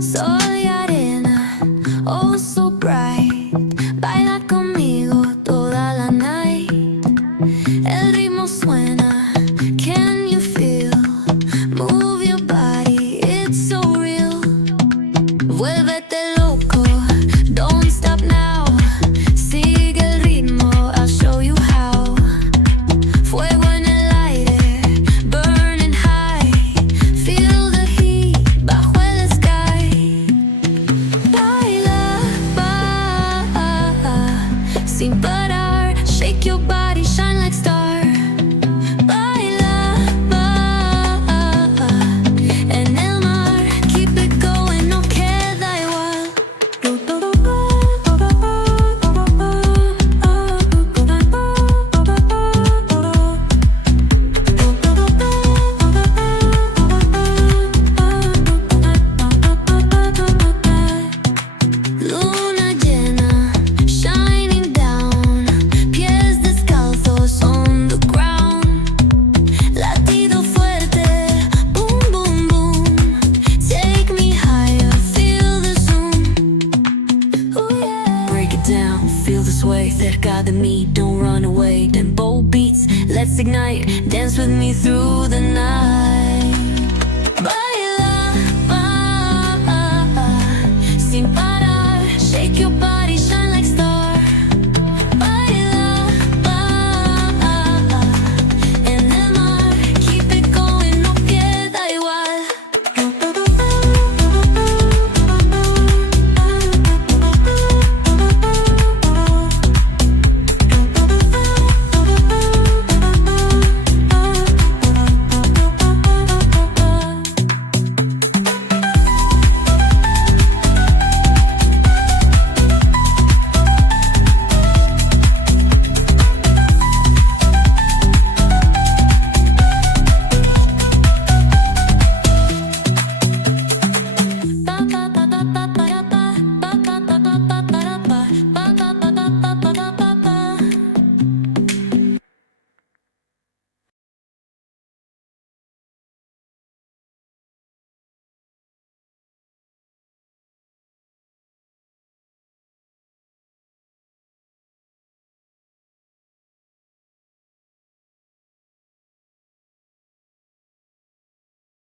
Soy arena, oh so bright. Baila conmigo toda la night. El ritmo suena, can you feel? Move your body, it's so real. Vuélvete loco, don't stop now. Sigue el ritmo, I'll show you how. Fuego en el aire, burning high. Feel the heat bajo el sky. Baila, sin parar. Shake your body, shine like star. Baila, en el mar. Keep it going, no queda igual. Luna llena, shining down. Pies descalzos on the ground. Latido fuerte, boom, boom, boom. Take me higher, feel the zoom. Ooh, yeah. Break it down, feel the sway. Cerca de mí, don't run away. Tempo beats, let's ignite. Dance with me through the night.